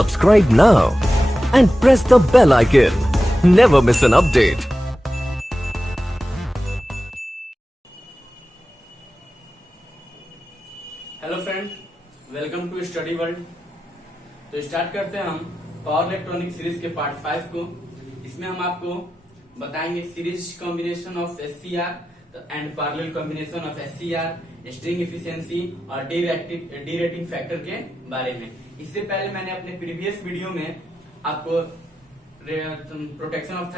Subscribe now and press the bell icon. Never miss an update. Hello friend, welcome to study world. तो start करते हैं हम power electronic series के part 5 को। इसमें हम आपको बताएंगे series combination of SCR and parallel combination of SCR, string efficiency और डी रेटिंग फैक्टर के बारे में। इससे पहले मैंने अपने प्रीवियस वीडियो में आपको प्रोटेक्शन ऑफ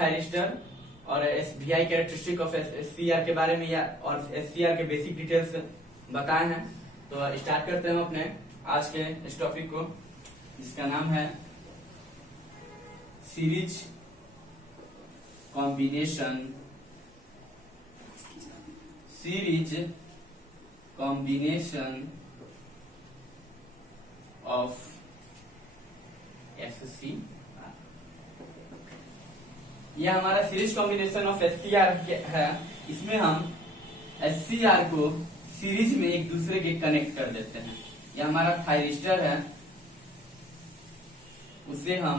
थायरिस्टर और एसबीआई कैरेक्टरिस्टिक ऑफ एससीआर के बारे में और एससीआर के बेसिक डिटेल्स बताए हैं। तो स्टार्ट करते हैं हम अपने आज के इस टॉपिक को, जिसका नाम है सीरीज कॉम्बिनेशन ऑफ एससीआर। यह हमारा सीरीज कॉम्बिनेशन ऑफ एससीआर है। इसमें हम एससीआर को सीरीज में एक दूसरे के कनेक्ट कर देते हैं। यह हमारा थायरिस्टर है, उसे हम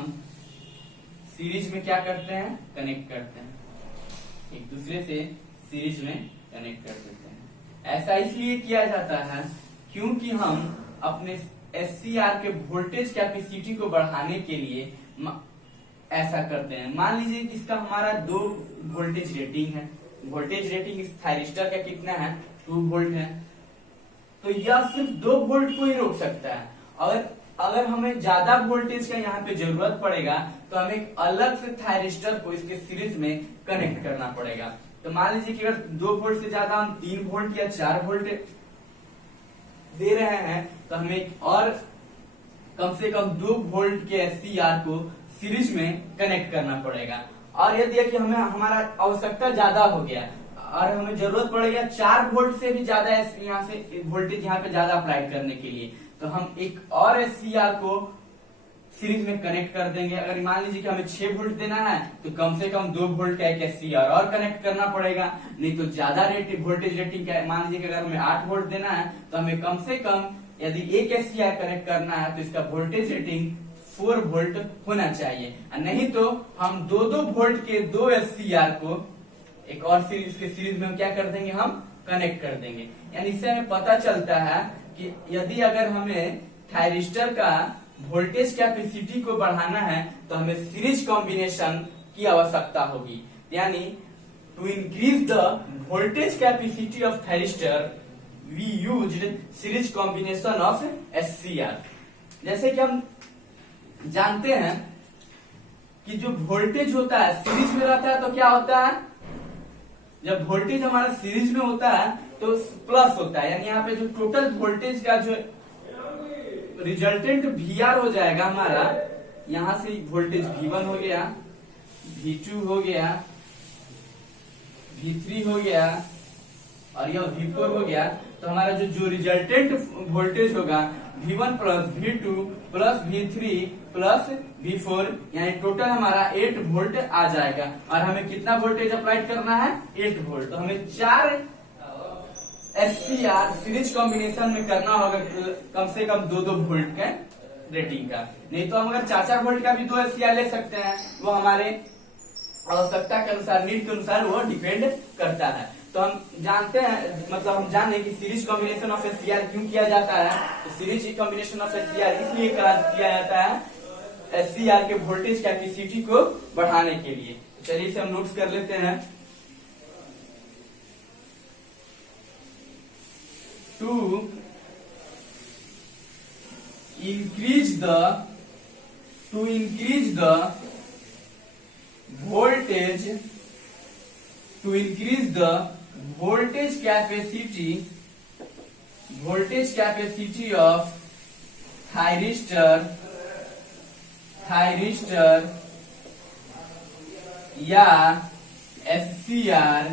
सीरीज में क्या करते हैं, कनेक्ट करते हैं, एक दूसरे से सीरीज में कनेक्ट कर देते हैं। ऐसा इसलिए किया जाता है क्योंकि हम अपने एससीआर के वोल्टेज कैपेसिटी को बढ़ाने के लिए ऐसा करते हैं। मान लीजिए कि इसका हमारा 2 वोल्टेज रेटिंग है। वोल्टेज रेटिंग इस थायरिस्टर का कितना है, 2 वोल्ट है। तो यह सिर्फ 2 वोल्ट को ही रोक सकता है। और अगर हमें ज्यादा वोल्टेज का यहाँ पे जरूरत पड़ेगा तो हमें एक अलग से थायरिस्टर को इसके सीरीज में कनेक्ट करना पड़ेगा। तो मान लीजिए कि अगर 2 वोल्ट से ज्यादा हम 3 वोल्ट या 4 वोल्ट दे रहे हैं तो हमें और कम से कम 2 वोल्ट के एससीआर को सीरीज में कनेक्ट करना पड़ेगा। और यदि कि हमें हमारा आवश्यकता ज्यादा हो गया और हमें जरूरत पड़ेगा 4 वोल्ट से भी ज्यादा यहाँ से वोल्टेज यहाँ पे ज्यादा अप्लाई करने के लिए, तो हम एक और एससीआर को सीरीज में कनेक्ट कर देंगे। अगर मान लीजिए कि हमें 6 वोल्ट देना है तो कम से कम 2 वोल्ट का एक एससीआर और कनेक्ट करना पड़ेगा। नहीं तो ज्यादा वोल्टेज रेटिंग का, मान लीजिए कि अगर हमें 8 वोल्ट देना है तो हमें कम से कम यदि एक एससीआर कनेक्ट करना है तो इसका वोल्टेज रेटिंग 4 वोल्ट होना चाहिए। नहीं तो हम 2-2 वोल्ट के 2 एससीआर को एक और सीरीज के सीरीज में क्या कर देंगे, हम कनेक्ट कर देंगे। यानी इससे हमें पता चलता है कि यदि अगर हमें थायरिस्टर का वोल्टेज कैपेसिटी को बढ़ाना है तो हमें सीरीज कॉम्बिनेशन की आवश्यकता होगी। यानी to increase the voltage capacity of thyristor we used series combination of SCR. जैसे कि हम जानते हैं कि जो वोल्टेज होता है सीरीज में रहता है तो क्या होता है, जब वोल्टेज हमारा सीरीज में होता है तो प्लस होता है। यानी यहाँ पे जो टोटल वोल्टेज का जो रिजल्टेंट वीआर हो जाएगा हमारा, यहां से वोल्टेज V1 हो गया, V2 हो गया, V3 हो गया और यह V4 हो गया। तो हमारा जो रिजल्टेंट वोल्टेज होगा V1 plus V2 plus V3 plus V4, यानी टोटल हमारा 8 वोल्ट आ जाएगा। और हमें कितना वोल्टेज अप्लाई करना है, 8 वोल्ट। तो हमें 4 एससीआर सीरीज कॉम्बिनेशन में करना होगा, कम से कम 2-2 वोल्ट के रेटिंग का। नहीं तो हम अगर 4-4 वोल्ट का भी 2 एससीआर ले सकते हैं, वो हमारे आवश्यकता के अनुसार, नीड के अनुसार वो डिपेंड करता है। तो हम जानते हैं, मतलब हम जाने कि सीरीज कॉम्बिनेशन ऑफ एससीआर क्यों किया जाता है। तो सीरीज कॉम्बिनेशन ऑफ एससीआर इसलिए किया जाता है एससीआर के वोल्टेज कैपेसिटी को बढ़ाने के लिए। चलिए इसे हम नोट्स कर लेते हैं। To increase the voltage capacity of thyristor या SCR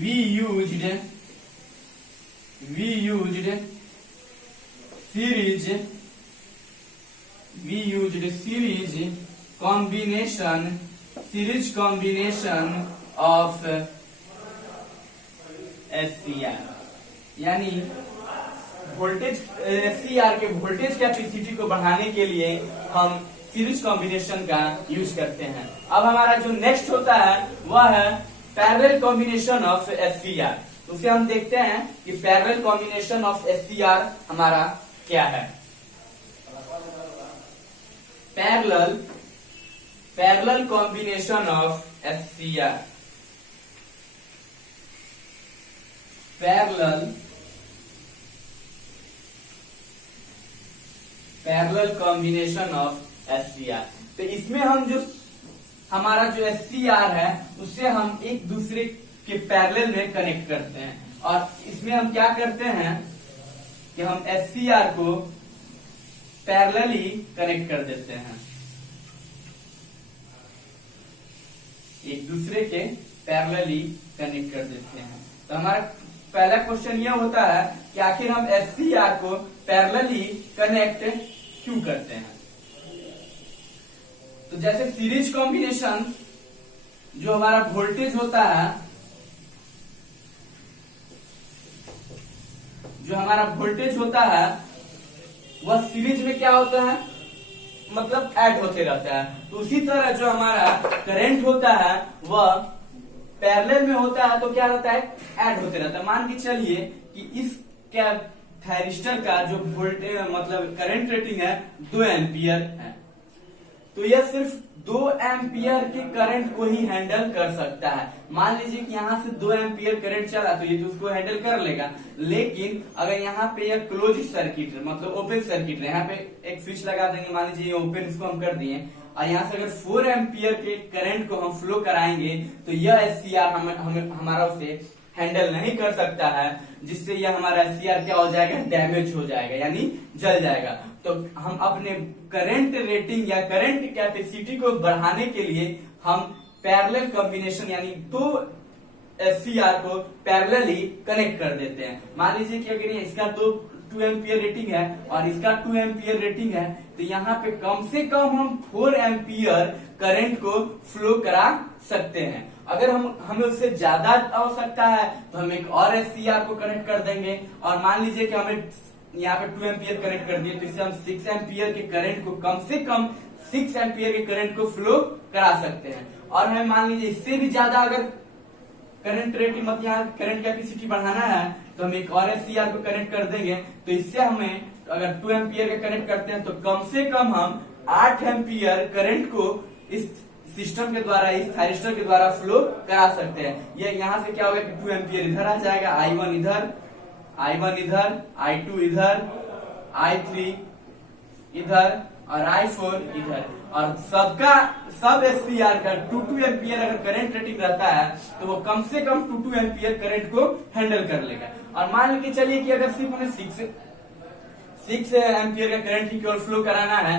we used series combination of SCR, यानी वोल्टेज SCR के वोल्टेज कैपेसिटी को बढ़ाने के लिए हम सीरीज कॉम्बिनेशन का यूज करते हैं। अब हमारा जो नेक्स्ट होता है वह है पैरेलल कॉम्बिनेशन ऑफ SCR। तो उसे हम देखते हैं कि पैरेलल कॉम्बिनेशन ऑफ SCR हमारा क्या है। Parallel combination of SCR, parallel combination of SCR। तो इसमें हम जो हमारा जो SCR है उससे हम एक दूसरे के पैरेलल में कनेक्ट करते हैं, और इसमें हम क्या करते हैं कि हम SCR को पैरेलली कनेक्ट कर देते हैं, एक दूसरे के पैरेलली कनेक्ट कर देते हैं। तो हमारा पहला क्वेश्चन यह होता है कि आखिर हम SCR को पैरेलली कनेक्ट क्यों करते हैं। तो जैसे सीरीज कॉम्बिनेशन, जो हमारा वोल्टेज होता है, वह सीरीज में क्या होता है, मतलब ऐड होते रहता है। तो उसी तरह जो हमारा करंट होता है वह पैरेलल में होता है, तो क्या रहता है, ऐड होते रहता है। मान के चलिए कि इस थायरिस्टर का जो वोल्टेज मतलब करंट रेटिंग है 2 एम्पियर है, तो यह सिर्फ 2 एम्पियर के करंट को ही हैंडल कर सकता है। मान लीजिए कि यहाँ से 2 एम्पियर करंट चला तो ये तो उसको हैंडल कर लेगा, लेकिन अगर यहाँ पे यह क्लोज सर्किट है, मतलब ओपन सर्किट है, यहाँ पे एक स्विच लगा देंगे, मान लीजिए ये ओपन, इसको हम कर दिए, और यहाँ से अगर 4 एम्पियर के करंट को हम फ्लो कराएंगे तो यह SCR हमारा उसे हैंडल नहीं कर सकता है, जिससे यह हमारा SCR क्या हो जाएगा, डैमेज हो जाएगा, यानी जल जाएगा। तो हम अपने करंट रेटिंग या करंट कैपेसिटी को बढ़ाने के लिए हम पैरेलल कॉम्बिनेशन यानी 2 SCR को पैरेलली कनेक्ट कर देते हैं। मान लीजिए कि अगर इसका 2 एम्पियर रेटिंग है और इसका 2 एम्पियर रेटिंग है, तो यहाँ पे कम से कम हम 4 एम्पियर करंट को फ्लो करा सकते हैं। अगर हमें उससे ज्यादा आवश्यकता है तो हम एक और SCR को कनेक्ट कर देंगे, और मान लीजिए कि हमें यहाँ पे 2 एम्पियर कनेक्ट कर दिए, तो इससे हम 6 एम्पियर के करंट को कम से कम 6 एम्पियर के करंट को फ्लो करा सकते हैं। और हमें मान लीजिए इससे भी ज्यादा अगर करंट रेटिंग मतलब यहाँ करंट कैपेसिटी बढ़ाना है, तो हम एक और SCR को कनेक्ट कर देंगे, तो इससे हमें अगर 2 एम्पियर का कनेक्ट करते हैं तो कम से कम हम 8 एम्पियर करंट को इस सिस्टम के द्वारा, इस थायरिस्टर के द्वारा फ्लो करा सकते हैं। ये यहाँ से क्या होगा कि 2 एम्पियर इधर आ जाएगा, I1 इधर, I2 इधर, I3 इधर और I4 इधर, और सब SCR का 2 एम्पियर अगर करंट रेटिंग रहता है तो वो कम से कम 2 एम्पियर करंट को हैंडल कर लेगा। और मान के चलिए कि अगर सिर्फ हमें 6 एम्पियर का करंट ही केवल फ्लो कराना है,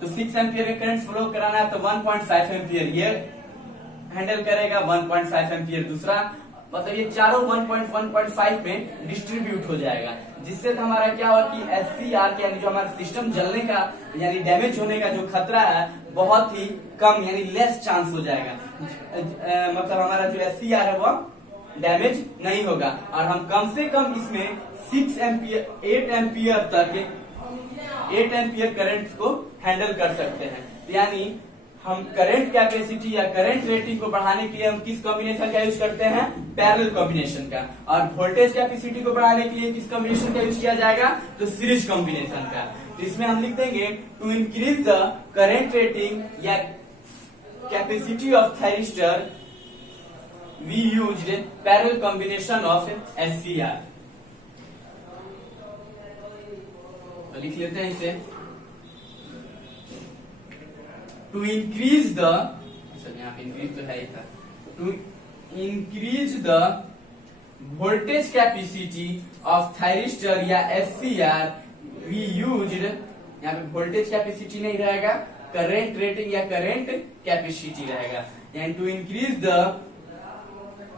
तो 6 एम्पियर का करंट फ्लो कराना है तो 1.5 एम्पियर ये हैंडल करेगा, 1.5 एम्पियर दूसरा, मतलब ये चारों 1.5 में डिस्ट्रीब्यूट हो जाएगा, जिससे तो हमारा क्या होगा कि SCR के यानी जो हमारा सिस्टम जलने का यानी डैमेज होने का जो खतरा है बहुत ही कम यानी लेस चांस हो जाएगा। मतलब हमारा जो SCR है वो डैमेज नहीं होगा, और हम कम से कम इसमें 8 एम्पियर करंट को हैंडल कर सकते हैं। यानी हम करंट कैपेसिटी या करंट रेटिंग को बढ़ाने के लिए हम किस कॉम्बिनेशन का यूज करते हैं, पैरेलल कॉम्बिनेशन का, और वोल्टेज कैपेसिटी को बढ़ाने के लिए किस कॉम्बिनेशन का यूज किया जाएगा, तो सीरीज कॉम्बिनेशन का। तो इसमें हम लिख देंगे to increase the current rating या capacity of thyristor we used parallel combination of SCR। तो लिख लेते हैं इसे, टू इंक्रीज द, यहाँ पे इंक्रीज तो है ही था, to increase the voltage capacity of thyristor या SCR वी यूज्ड, यहाँ पे वोल्टेज कैपेसिटी नहीं रहेगा, करंट रेटिंग या करंट कैपेसिटी रहेगा। यानी to increase the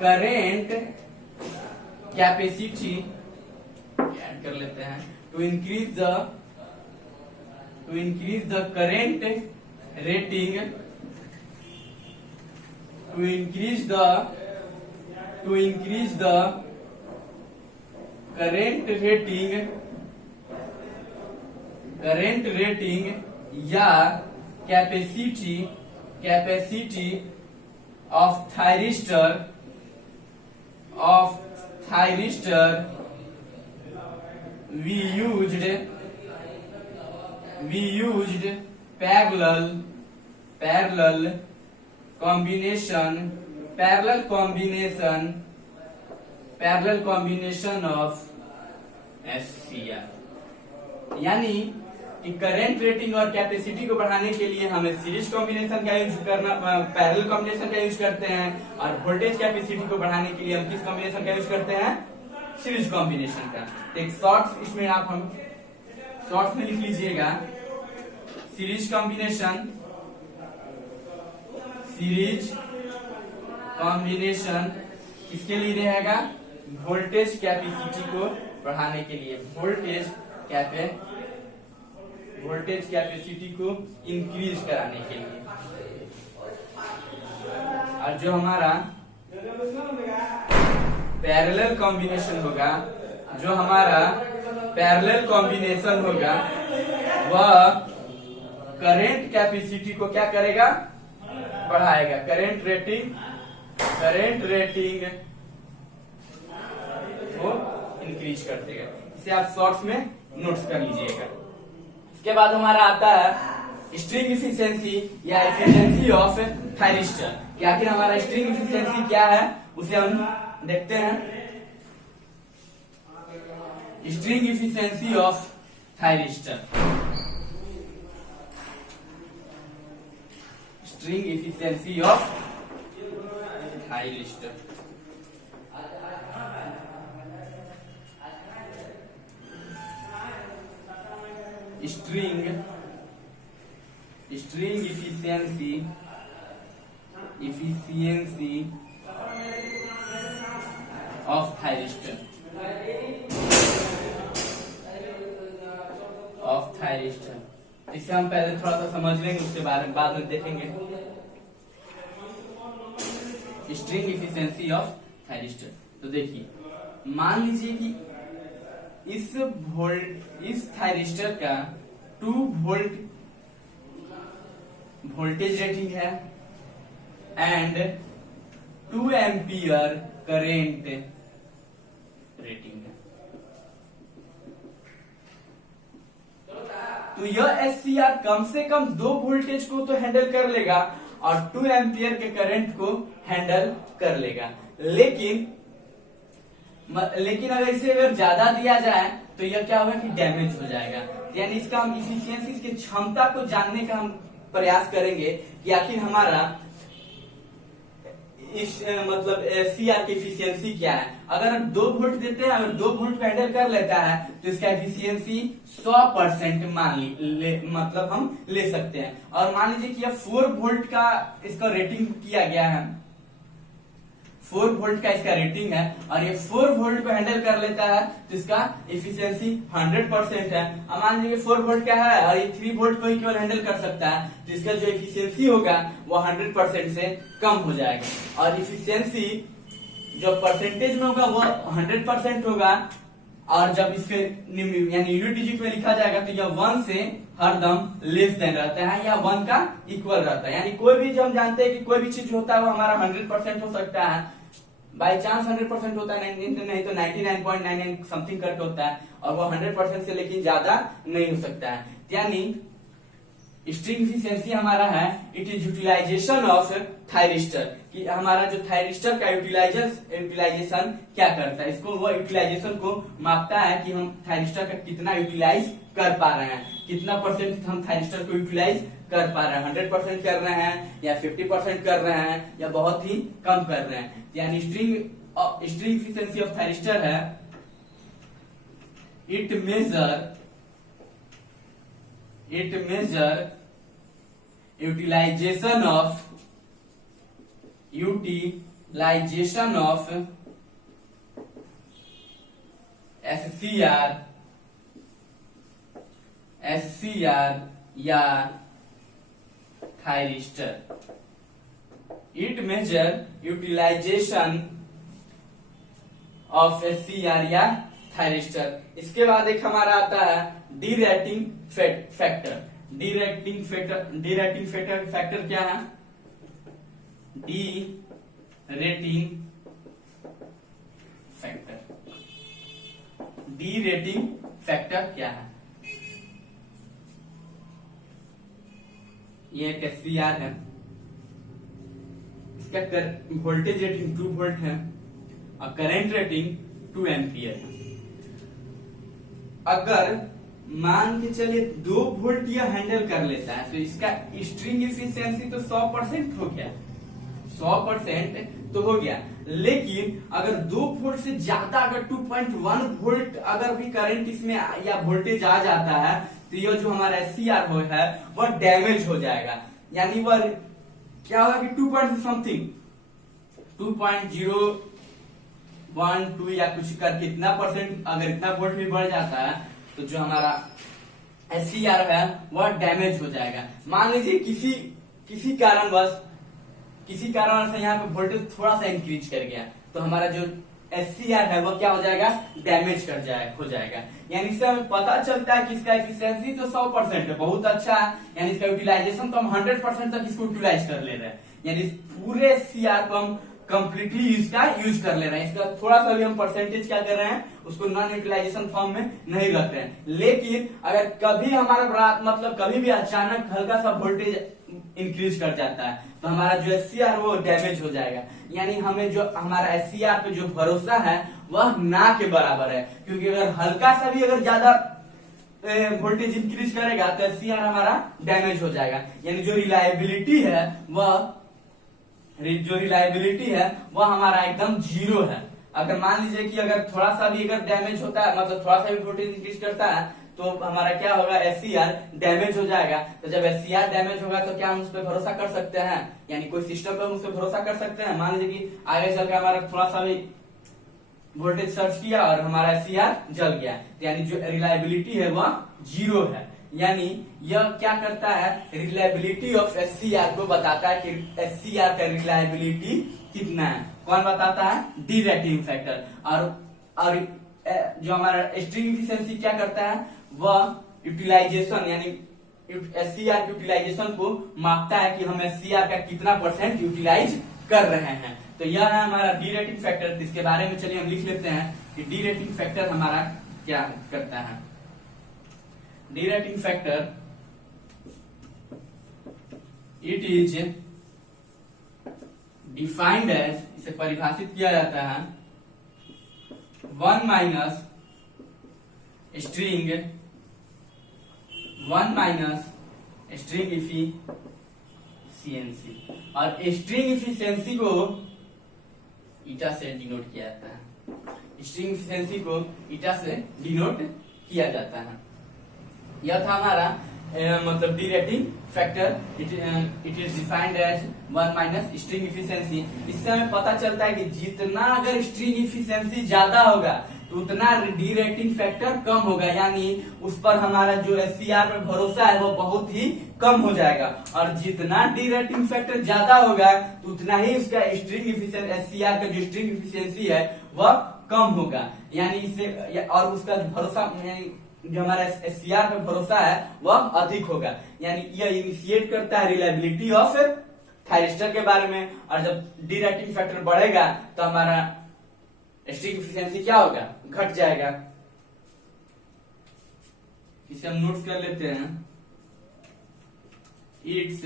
current capacity, add कर लेते हैं, to increase the current rating, to increase the current rating current rating या capacity of thyristor we used parallel combination of SCR। यानी कि current rating और capacity को बढ़ाने के लिए हमें सीरीज कॉम्बिनेशन का यूज करना, पैरेलल कॉम्बिनेशन का यूज करते हैं, और वोल्टेज कैपेसिटी को बढ़ाने के लिए हम किस कॉम्बिनेशन का यूज करते हैं? सीरीज कॉम्बिनेशन का। तो एक शॉर्ट्स इसमें हम शॉर्ट्स में लिख लीजिएगा, सीरीज कॉम्बिनेशन किसके लिए रहेगा? वोल्टेज कैपेसिटी को बढ़ाने के लिए, वोल्टेज कैपेसिटी को इंक्रीज कराने के लिए। और जो हमारा पैरेलल कॉम्बिनेशन होगा, वह करंट कैपेसिटी को क्या करेगा? बढ़ाएगा। करंट रेटिंग को इंक्रीज कर देगा। इसे आप शॉर्ट्स में नोट्स कर लीजिएगा। इसके बाद हमारा आता है स्ट्रिंग इफिशियंसी या एफिशिएंसी ऑफ थायरिस्टर। कि आखिर हमारा स्ट्रिंग इफिशियंसी क्या है, उसे हम देखते हैं। String efficiency of thyristor, string efficiency of thyristor. String efficiency of thyristor इसे हम पहले थोड़ा सा समझ लेंगे, उसके बारे में बाद में देखेंगे। String efficiency of thyristor. तो देखिए, मान लीजिए कि इस थायरिस्टर का 2 वोल्ट वोल्टेज रेटिंग है एंड 2 एम्पियर करेंट रेटिंग है। तो यह SCR कम से कम 2 वोल्टेज को तो हैंडल कर लेगा और 2 एम्पियर के करंट को हैंडल कर लेगा। लेकिन अगर इसे ज्यादा दिया जाए तो यह क्या होगा कि डैमेज हो जाएगा। यानी इसका हम इफिशियंसी, इसकी क्षमता को जानने का हम प्रयास करेंगे कि आखिर हमारा मतलब SCR की इफिशियंसी क्या है। अगर 2 वोल्ट देते हैं, अगर 2 वोल्ट को हैंडल कर लेता है तो इसका इफिशियंसी 100% मतलब हम ले सकते हैं। और मान लीजिए कि यह 4 वोल्ट का इसका रेटिंग किया गया है, 4 वोल्ट का इसका रेटिंग है और ये 4 वोल्ट को हैंडल कर लेता है तो इसका इफिशियंसी 100% है। अब मान लीजिए 4 वोल्ट का है और ये 3 वोल्ट को ही केवल हैंडल कर सकता है तो इसका जो इफिशियंसी होगा वो 100% से कम हो जाएगा। और इफिशियंसी जो परसेंटेज में होगा वो 100% होगा, और जब इसके यानी यूनिट डिजिट में लिखा जाएगा तो यह 1 से हरदम लेस देन रहता है या 1 का इक्वल रहता है। यानी कोई भी, जो हम जानते हैं कि कोई भी चीज होता है वो हमारा 100% हो सकता है, बाई चांस 100% होता है, नहीं तो 99.99 समथिंग करके होता है, और वो 100% से लेकिन ज्यादा नहीं हो सकता है। यानी स्ट्रिंग इफिशियंसी हमारा है it is utilization of thyristor, कि हमारा जो थायरिस्टर का यूटिलाइजेशन क्या करता है, इसको वो यूटिलाइजेशन को मापता है कि हम थायरिस्टर का कितना यूटिलाइज कर पा रहे हैं, कितना परसेंट हम थायरिस्टर को यूटिलाइज कर पा रहे हैं, 100% कर रहे हैं या 50% कर रहे हैं या बहुत ही कम कर रहे हैं। यानी स्ट्रिंग इफिशियंसी ऑफ थायरिस्टर है it measure utilization of SCR या thyristor. It measure utilization of SCR या थायरिस्टर। इसके बाद एक हमारा आता है डीरेटिंग फैक्टर। डीरेटिंग फैक्टर क्या है? डीरेटिंग फैक्टर क्या है? ये एक SCR है, इसका वोल्टेज रेटिंग 2 वोल्ट है और करंट रेटिंग 2 एम्पियर है। अगर मान के चलिए 2 वोल्ट यह हैंडल कर लेता है तो इसका स्ट्रिंग एफिशिएंसी तो 100% हो गया, 100% तो हो गया। लेकिन अगर 2 वोल्ट से ज्यादा अगर 2.1 वोल्ट अगर भी करंट इसमें या वोल्टेज आ जाता है तो ये जो हमारा SCR है वह डैमेज हो जाएगा। यानी वह क्या होगा कि 2.something 2.012 या कुछ करके इतना परसेंट अगर इतना वोल्ट भी बढ़ जाता है तो जो हमारा SCR है वह डैमेज हो जाएगा। मान लीजिए किसी कारणवश से यहाँ पे वोल्टेज थोड़ा सा इंक्रीज कर गया तो हमारा जो SCR है वो क्या हो जाएगा? डैमेज हो जाएगा। यानी इससे हमें पता चलता है कि इसका एफिशिएंसी तो 100% है, बहुत अच्छा है। यानी इसका यूटिलाइजेशन तो हम 100% तक इसको यूटिलाइज कर ले रहे हैं। यानी पूरे SCR को हम कंप्लीटली इसका यूज कर ले रहे हैं। इसका थोड़ा सा भी हम परसेंटेज क्या कर रहे हैं, उसको नॉन यूटिलाइजेशन फॉर्म में नहीं रख रहे हैं। लेकिन अगर कभी हमारा मतलब कभी भी अचानक हल्का सा वोल्टेज इंक्रीज कर जाता है तो हमारा जो SCR वो डैमेज हो जाएगा। यानी हमें जो हमारा SCR पे जो भरोसा है वह ना के बराबर है, क्योंकि अगर हल्का सा भी अगर ज्यादा वोल्टेज इंक्रीज करेगा तो SCR हमारा डैमेज हो जाएगा। यानी जो रिलायबिलिटी है वह हमारा एकदम 0 है। अगर मान लीजिए कि अगर थोड़ा सा भी अगर डैमेज होता है, मतलब थोड़ा सा भी वोल्टेज इंक्रीज करता है तो हमारा क्या होगा? SCR डैमेज हो जाएगा। तो जब SCR डैमेज होगा तो क्या हम उस पर भरोसा कर सकते हैं? यानी कोई सिस्टम पर हम उस पर भरोसा कर सकते हैं? मान लीजिए कि आगे चल के हमारा थोड़ा सा भी वोल्टेज सर्च किया और हमारा SCR जल गया, यानी जो रिलायबिलिटी है वह 0 है। यानी यह क्या करता है? रिलायबिलिटी ऑफ SCR को बताता है कि SCR का रिलायबिलिटी कितना है। कौन बताता है? Derating factor. और जो हमारा स्ट्रिंग एफिशिएंसी क्या करता है? वह यूटिलाइजेशन यानी SCR यूटिलाइजेशन को मापता है कि हम SCR का कितना % यूटिलाइज कर रहे हैं। तो यह है हमारा डीरेटिंग फैक्टर। इसके बारे में चलिए हम लिख लेते हैं कि डीरेटिंग फैक्टर हमारा क्या करता है। Derating factor it is defined as, इसे परिभाषित किया जाता है 1 माइनस स्ट्रिंग एफिशिएंसी। और स्ट्रिंग एफिशिएंसी को ईटा से डिनोट किया जाता है। स्ट्रिंग एफिशिएंसी को ईटा से डिनोट किया जाता है। यह था हमारा मतलब derating factor. It is defined as 1 minus string efficiency. इससे हमें पता चलता है कि जितना अगर स्ट्रिंग एफिशिएंसी ज्यादा होगा तो उतना डीरेटिंग फैक्टर कम होगा। यानी उस पर हमारा जो SCR पे भरोसा है वो बहुत ही कम हो जाएगा। और जितना डीरेटिंग फैक्टर ज्यादा होगा तो उतना ही उसका स्ट्रिंग एफिशिएंसी SCR का जो स्ट्रिंग एफिशिएंसी है वह कम होगा। यानी इससे और उसका भरोसा जो हमारा SCR पे भरोसा है वह अधिक होगा। यानी यह इनिशिएट करता है रिलायबिलिटी ऑफ थायरिस्टर के बारे में। और जब डीरेटिंग फैक्टर बढ़ेगा तो हमारा स्ट्रिंग एफिशिएंसी क्या होगा? घट जाएगा। इसे हम नोट कर लेते हैं। It's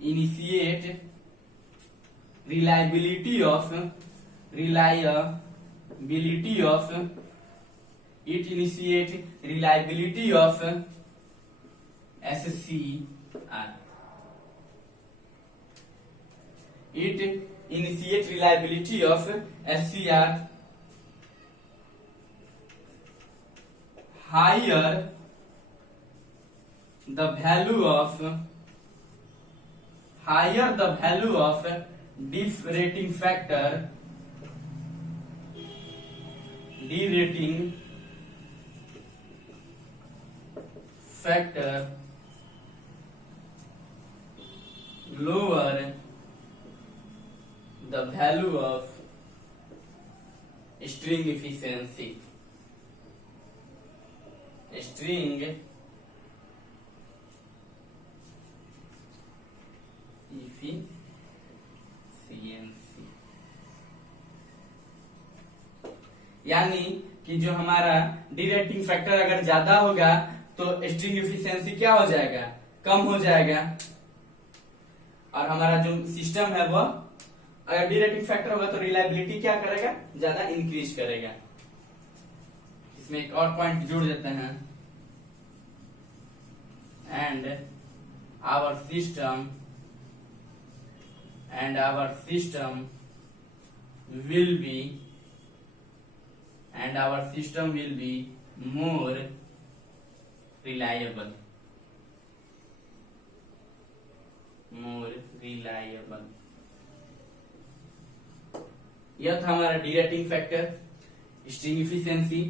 initiate reliability of SCR. It initiate reliability of SCR higher the value of derating factor lower the value of string efficiency, string efficiency, यानी कि जो हमारा डिरेक्टिंग फैक्टर अगर ज्यादा होगा तो स्ट्रिंग इफिशियंसी क्या हो जाएगा, कम हो जाएगा। और हमारा जो सिस्टम है वो अगर डिरेक्टिंग फैक्टर होगा तो रिलायबिलिटी क्या करेगा, ज्यादा इंक्रीज करेगा। इसमें एक और पॉइंट जोड़ देते हैं, and our system will be more reliable, यह था हमारा डिरेक्टिंग फैक्टर, स्ट्रिंग इफिशियंसी।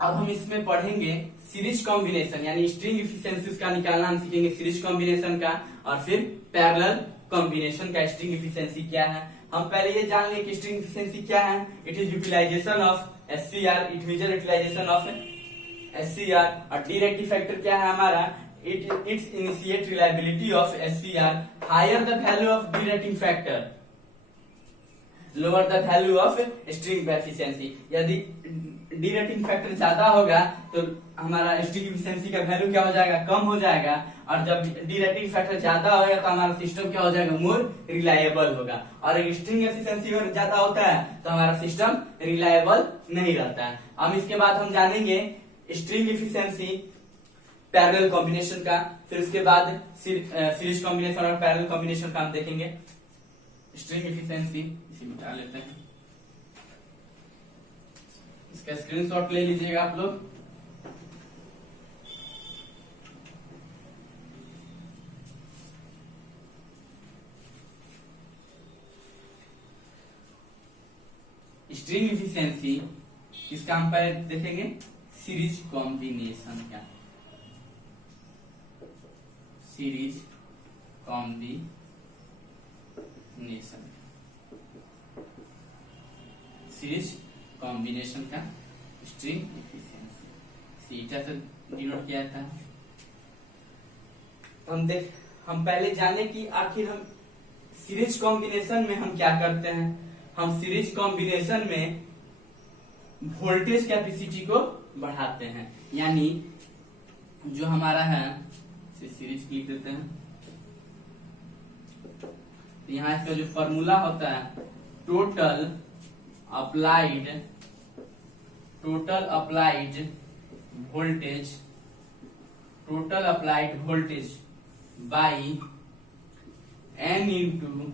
अब हम इसमें पढ़ेंगे सीरीज कॉम्बिनेशन, यानी स्ट्रिंग इफिशियंसी का निकालना हम सीखेंगे सीरीज कॉम्बिनेशन का, और फिर पैरेलल कॉम्बिनेशन का स्ट्रिंग इफिशियंसी क्या है। हम पहले ये जान लें कि स्ट्रिंग इफिशियंसी क्या है। It is utilization of SCR, it measure utilization of SCR. और डिरेक्टिव फैक्टर क्या है हमारा, it's initiate reliability of SCR. Higher the value of directing factor, lower the value of string efficiency. यदि directing factor ज्यादा होगा तो हमारा string efficiency का वैल्यू क्या हो जाएगा, कम हो जाएगा। और जब डिरेक्टिंग फैक्टर ज्यादा होगा तो हमारा सिस्टम क्या हो जाएगा, मोर रिलायबल होगा। और अगर स्ट्रिंग एफिशिएंसी अगर ज्यादा होता है तो हमारा सिस्टम रिलायबल नहीं रहता है। अब इसके बाद हम जानेंगे स्ट्रिंग एफिशिएंसी पैरेलल कॉम्बिनेशन का, फिर उसके बाद सीरीज कॉम्बिनेशन और पैरेलल कॉम्बिनेशन का हम देखेंगे। स्ट्रिंग एफिशिएंसी इसी में डाल लेते हैं, इसका स्क्रीनशॉट ले लीजिएगा आप लोग। स्ट्रिंग इफिशियंसी इसका हम पहले देखेंगे सीरीज कॉम्बिनेशन का, सीरीज कॉम्बिनेशन, सीरीज कॉम्बिनेशन का स्ट्रिंग इफिशियंसी सीटा से डिनोट किया था। हम पहले जाने कि आखिर हम सीरीज कॉम्बिनेशन में हम क्या करते हैं। हम सीरीज कॉम्बिनेशन में वोल्टेज कैपेसिटी को बढ़ाते हैं, यानी जो हमारा है सीरीज लिख देते हैं। तो यहाँ इसका जो फॉर्मूला होता है, total applied voltage by n into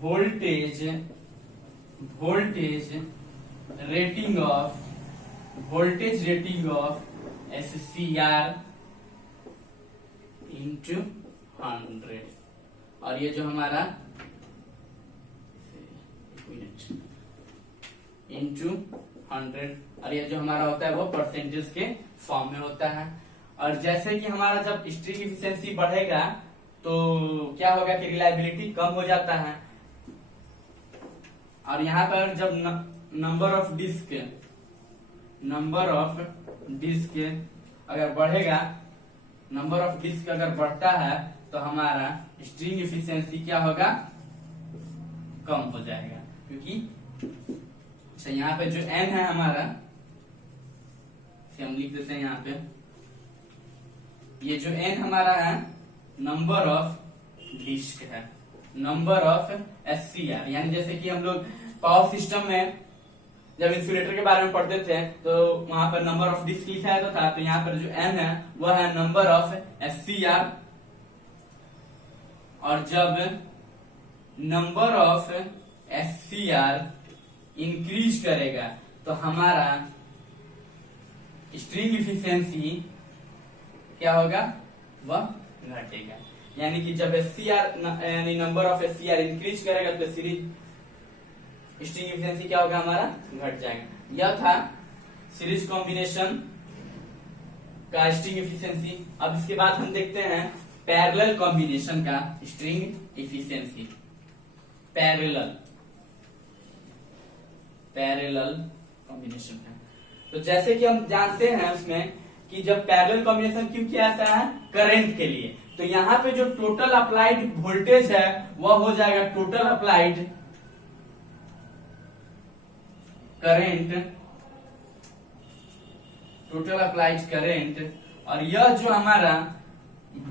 voltage rating of SCR into 100। और ये जो हमारा इंटू 100, और ये जो हमारा होता है वो परसेंटेज के फॉर्म में होता है। और जैसे कि हमारा जब स्ट्रिंग एफिशिएंसी बढ़ेगा तो क्या होगा कि रिलायबिलिटी कम हो जाता है। और यहाँ पर जब नंबर ऑफ डिस्क अगर बढ़ेगा, नंबर ऑफ डिस्क अगर बढ़ता है तो हमारा स्ट्रिंग एफिशिएंसी क्या होगा, कम हो जाएगा। क्योंकि अच्छा यहाँ पे जो n है हमारा, इसे हम लिख देते हैं यहाँ पे, ये जो n हमारा है नंबर ऑफ डिस्क है, नंबर ऑफ SCR। यानी जैसे कि हम लोग पावर सिस्टम में जब इंसुलेटर के बारे में पढ़ते थे तो वहां पर नंबर ऑफ डिस्क लिखा जाता था, तो यहाँ पर जो n है वह है नंबर ऑफ SCR। और जब नंबर ऑफ SCR इंक्रीज करेगा तो हमारा स्ट्रिंग इफिशियंसी क्या होगा, वह घटेगा। यानी कि जब SCR यानी नंबर ऑफ SCR इंक्रीज करेगा तो सीरीज स्ट्रिंग इफिशियंसी क्या होगा, हमारा घट जाएगा। यह था सीरीज कॉम्बिनेशन का स्ट्रिंग इफिशियंसी। अब इसके बाद हम देखते हैं पैरेलल कॉम्बिनेशन का string efficiency. Parallel parallel combination है। तो जैसे कि हम जानते हैं उसमें कि जब पैरेलल कॉम्बिनेशन क्यों किया जाता है, करंट के लिए। तो यहाँ पे जो टोटल अप्लाइड वोल्टेज है वह हो जाएगा total applied current, total applied current, और यह जो हमारा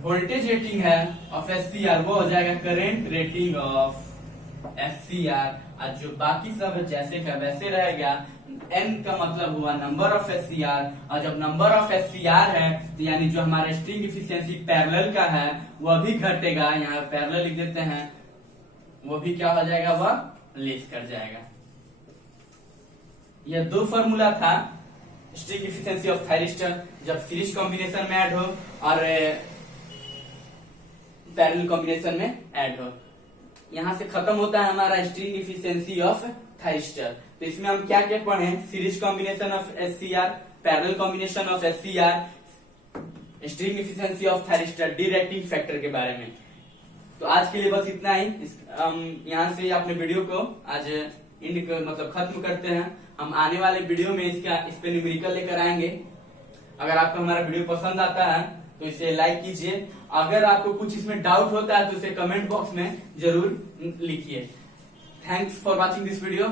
वोल्टेज रेटिंग है ऑफ एससीआर वो हो जाएगा करंट रेटिंग ऑफ एससीआर। और जो बाकी सब जैसे का वैसे रहेगा। एन का मतलब हुआ नंबर ऑफ एससीआर, और जब नंबर ऑफ एससीआर है तो यानी जो हमारा स्ट्रिंग इफिशियंसी पैरेलल का है वह भी घटेगा। यहाँ पैरेलल लिख देते हैं, वो भी क्या हो जाएगा, वह लेस कर जाएगा। यह दो फॉर्मूला था स्ट्रिंग इफिशियंसी ऑफ थायरिस्टर जब सीरीज कॉम्बिनेशन में ऐड हो और पैरेलल कॉम्बिनेशन में ऐड हो। यहां से खत्म होता है हमारा स्ट्रिंग इफिशियंसी ऑफ थायरिस्टर। तो इसमें हम क्या क्या पढ़े, series combination of SCR, parallel combination of SCR, string efficiency of thyristor, directing factor के बारे में। तो आज के लिए बस इतना ही। यहाँ से अपने वीडियो को आज इंड मतलब खत्म करते हैं। हम आने वाले वीडियो में इस पे न्यूमेरिकल लेकर आएंगे। अगर आपको हमारा वीडियो पसंद आता है तो इसे लाइक कीजिए। अगर आपको कुछ इसमें डाउट होता है तो इसे कमेंट बॉक्स में जरूर लिखिए। Thanks for watching this video.